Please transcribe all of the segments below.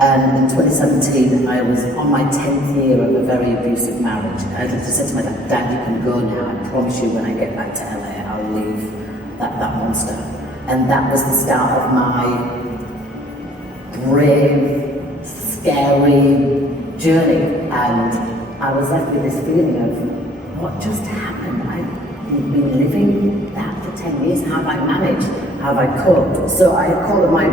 And in 2017, I was on my 10th year of a very abusive marriage. I just said to my dad, Dad, you can go now. I promise you when I get back to LA, I'll leave that monster. And that was the start of my brave, scary journey. And I was left with this feeling of, what just happened? I've been living that for 10 years. How have I managed? How have I coped? So I called my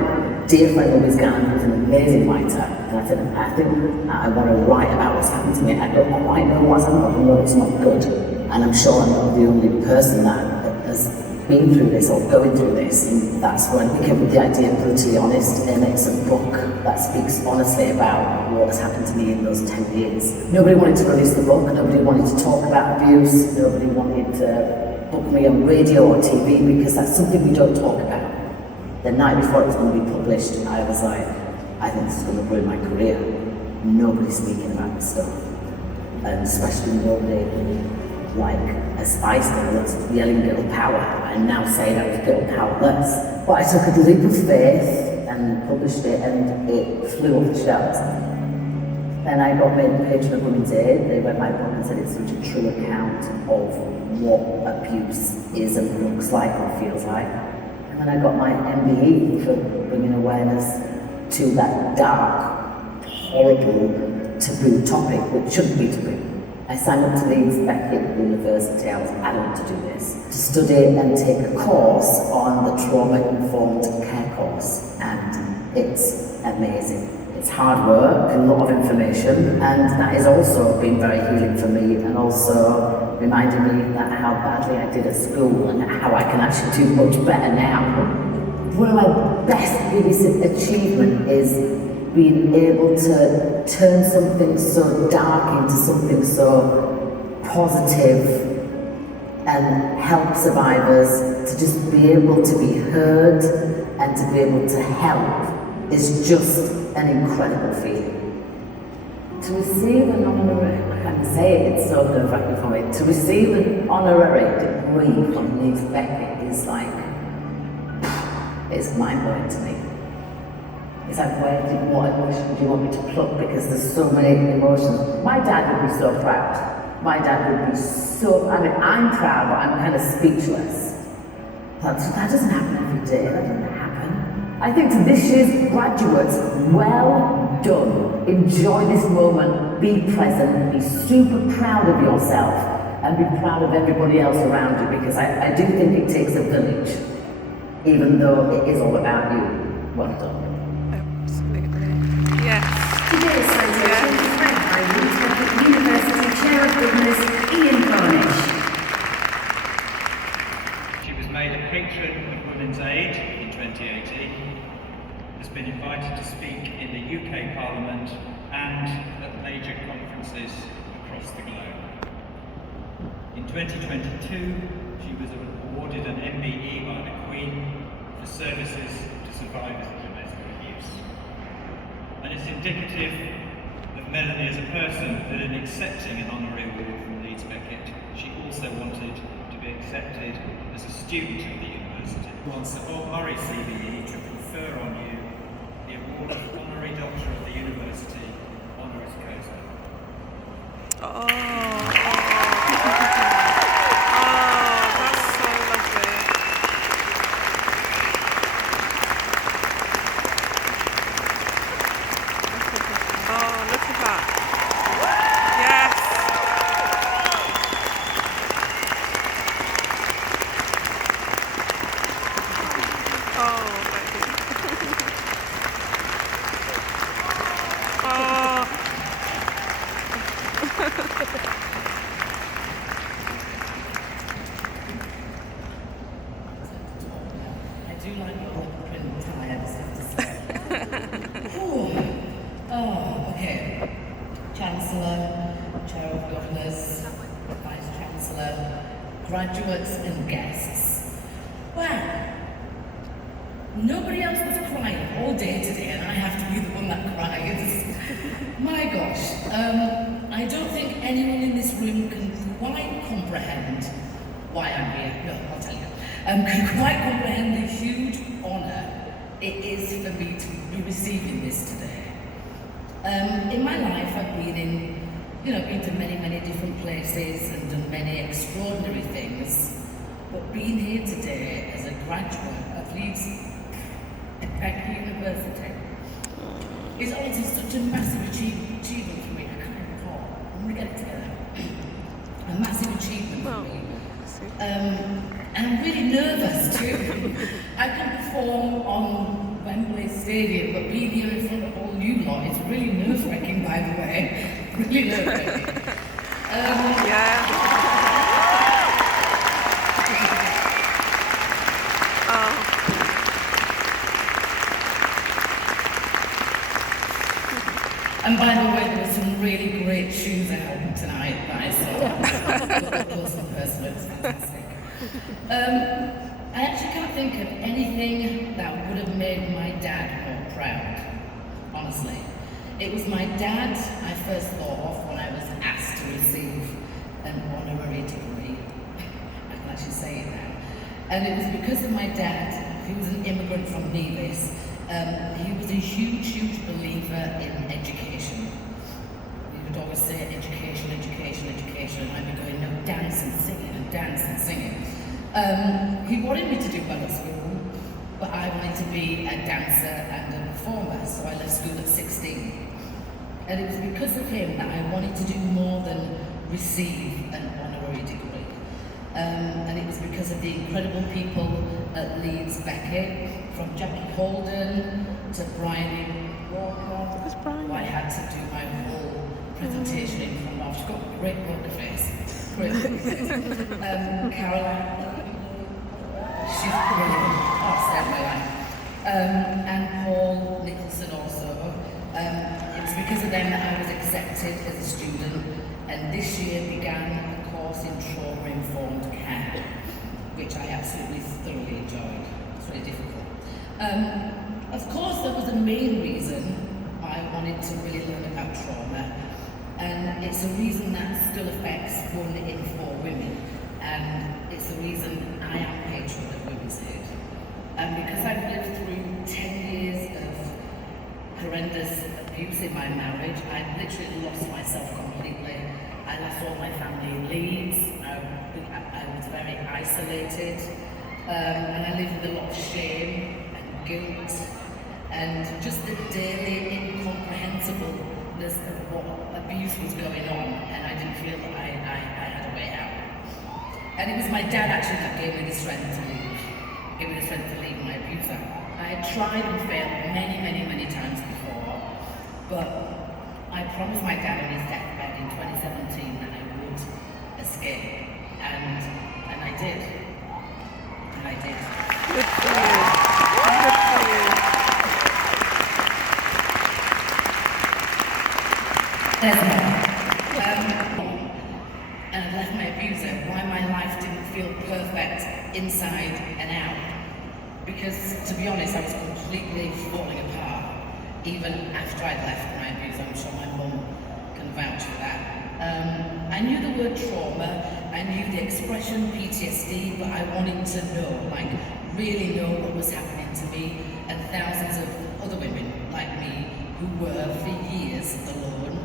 dear friend Louise Gann, who's an amazing writer, and I said, I think I want to write about what's happened to me. I don't quite know what's happened, I know it's not good. And I'm sure I'm not the only person that has been through this or going through this. And that's when I came up with the idea of Brutally Honest, and it's a book that speaks honestly about what has happened to me in those 10 years. Nobody wanted to release the book, nobody wanted to talk about abuse, nobody wanted to book me on radio or TV because that's something we don't talk about. The night before it was going to be published, I was like, I think this is going to ruin my career. Nobody's speaking about this stuff. And especially nobody like a Spice Girl that's yelling girl power and now saying I was girl powerless. But I took a leap of faith and published it and it flew off the shelves. Then I got made the patron of Women's Aid. They read my book and said it's such a true account of what abuse is and looks like or feels like. And then I got my MBE for bringing awareness to that dark, horrible, taboo topic, which shouldn't be taboo. I signed up to Leeds Beckett University. I was adamant to do this, to study and take a course on the trauma-informed care course, and it's amazing. It's hard work and a lot of information, and that has also been very healing for me, and also reminding me that how badly I did at school and how I can actually do much better now. One of my best biggest achievement is being able to turn something so dark into something so positive and help survivors to just be able to be heard and to be able to help is just an incredible feeling. To receive an honorary, I can't say it, it's so nerve-wracking for me, to receive an honorary degree from Leeds Beckett is like, it's mind-blowing to me. It's like, what emotion do you want me to pluck? Because there's so many emotions. My dad would be so proud. My dad would be so, I mean, I'm proud, but I'm kind of speechless. But that doesn't happen every day, that doesn't happen. I think to this year's graduates, well done. Enjoy this moment, be present, be super proud of yourself, and be proud of everybody else around you, because I do think it takes a village, even though it is all about you. Well done. Absolutely. Yes. Today's citation is read by Leeds Beckett University Chair of Governors, Ian Cornish. She was made a patron of Women's Aid in 2018, has been invited to speak in the UK Parliament and at major conferences across the globe. In 2022, she was awarded an MBE by the Queen for services to survivors of domestic abuse. And it's indicative of Melanie as a person that in accepting an honorary award from Leeds Beckett, she also wanted to be accepted as a student of the university. Wants the Bob Murray CBE to confer on you the award of Honorary Doctor of the University, honoris causa. Oh, that's so lovely. Oh, look at that. Yes. Oh, baby. Oh. I do like your print tie, I just have to say. Okay. Chancellor, Chair of Governors, Vice Chancellor, graduates and guests. Wow. Nobody else was crying all day today, and I have to be the one that cries. My gosh. I don't think anyone in this room can quite comprehend why I'm here. No, I'll tell you. Can quite comprehend the huge honour it is for me to be receiving this today. In my life, I've been to many, many different places and done many extraordinary things. But being here today as a graduate of Leeds University is honestly such a massive achievement for me. I can't recall. I'm going to get it together. A massive achievement for me. And I'm really nervous too. I can perform on Wembley Stadium, but being here in front of all you lot is really nerve-wracking, by the way. Really nerve-wracking. And by the way, there were some really great shoes out tonight that I saw. Those in person, it was fantastic. I actually can't think of anything that would have made my dad more proud, honestly. It was my dad I first thought of when I was asked to receive an honorary degree. I can actually say it now. And it was because of my dad, who was an immigrant from Nevis. He was a huge believer in education. We would always say education, and I'd be going, no, dance and singing. He wanted me to do well at school, but I wanted to be a dancer and a performer, so I left school at 16. And it was because of him that I wanted to do more than receive an honorary degree. And it was because of the incredible people at Leeds Beckett, from Jackie Holden to Brian Walker, who I had to do my whole presentation in front of. She's got a great poker face. Caroline, she's brilliant. Oh, saved my life. And Paul Nicholson also. It was because of them that I was accepted as a student, and this year began a course in trauma-informed care, which I absolutely thoroughly enjoyed. It's really difficult. Of course, that was the main reason I wanted to really learn about trauma, and it's a reason that still affects 1 in 4 women, and it's the reason I am patron of Women's Aid. And because I've lived through 10 years of horrendous abuse in my marriage, I literally lost myself completely. I lost all my family in Leeds. I was very isolated, and I lived with a lot of shame and guilt, and just the daily incomprehensibleness of what abuse was going on, and I didn't feel that I had a way out. And it was my dad actually that gave me the strength to leave my abuser. I had tried and failed many times before, but I promised my dad on his deathbed in 2017 that I would escape, and I did. And I did. Good for you. Good for you. There's more. And I left my abuser. Why my life didn't feel perfect inside and out. Because, to be honest, I was completely falling apart, even after I'd left my abuser. I'm sure my mum can vouch for that. I knew the word trauma, I knew the expression PTSD, but I wanted to know, really know what was happening to me and thousands of other women like me who were for years alone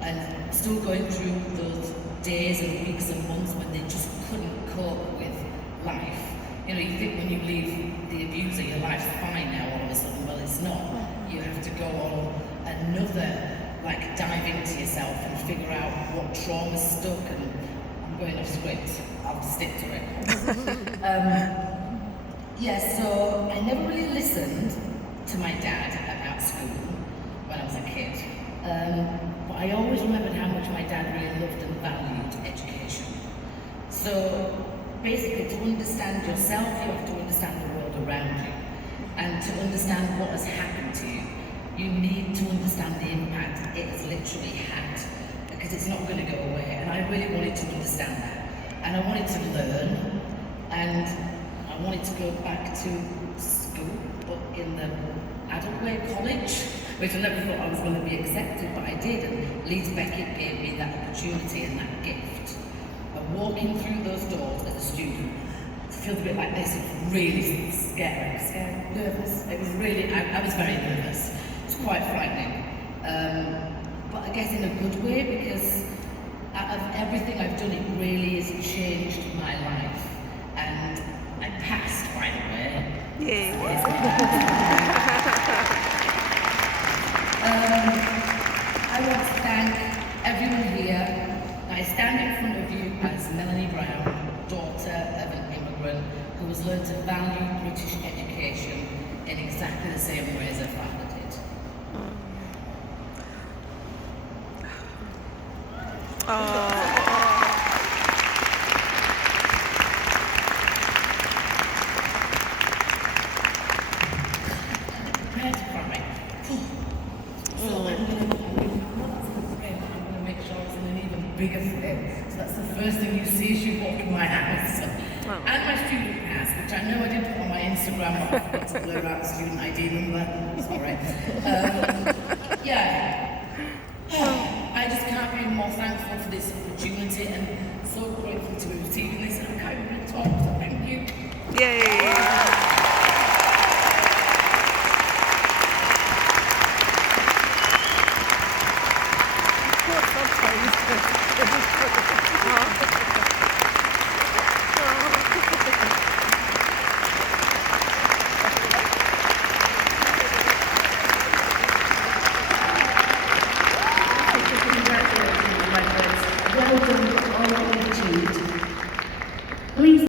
and still going through those days and weeks and months when they just couldn't cope with life. You think when you leave the abuser, your life's fine now all of a sudden. Well, it's not. You have to go on another, dive into yourself and figure out what trauma stuck, and I'm going off script. I'll stick to it. So I never really listened to my dad about school when I was a kid. But I always remembered how much my dad really loved and valued education. So basically, to understand yourself, you have to understand the world around you. And to understand what has happened to you, you need to understand the impact it has literally had, because it's not going to go away. And I really wanted to understand that. And I wanted to learn, and I wanted to go back to school, but in the adult way, college, which I never thought I was going to be accepted, but I did. And Leeds Beckett gave me that opportunity and that gift. Walking through those doors as a student, it feels a bit like this. It's really scary, nervous. It was really, I was very nervous. It's quite frightening. guess in a good way, because out of everything I've done, it really has changed my life. And I passed, by the way. Yay. I want to thank everyone here. I stand in front of you as Melanie Brown, daughter of an immigrant who has learned to value British education in exactly the same way as her father did. Prepared to cry. So I'm gonna make sure it's in an even bigger frame. So that's the first thing you see as you walk in my house. And my student pass, which I know I didn't put on my Instagram, but I forgot to blur out the student ID number. Sorry.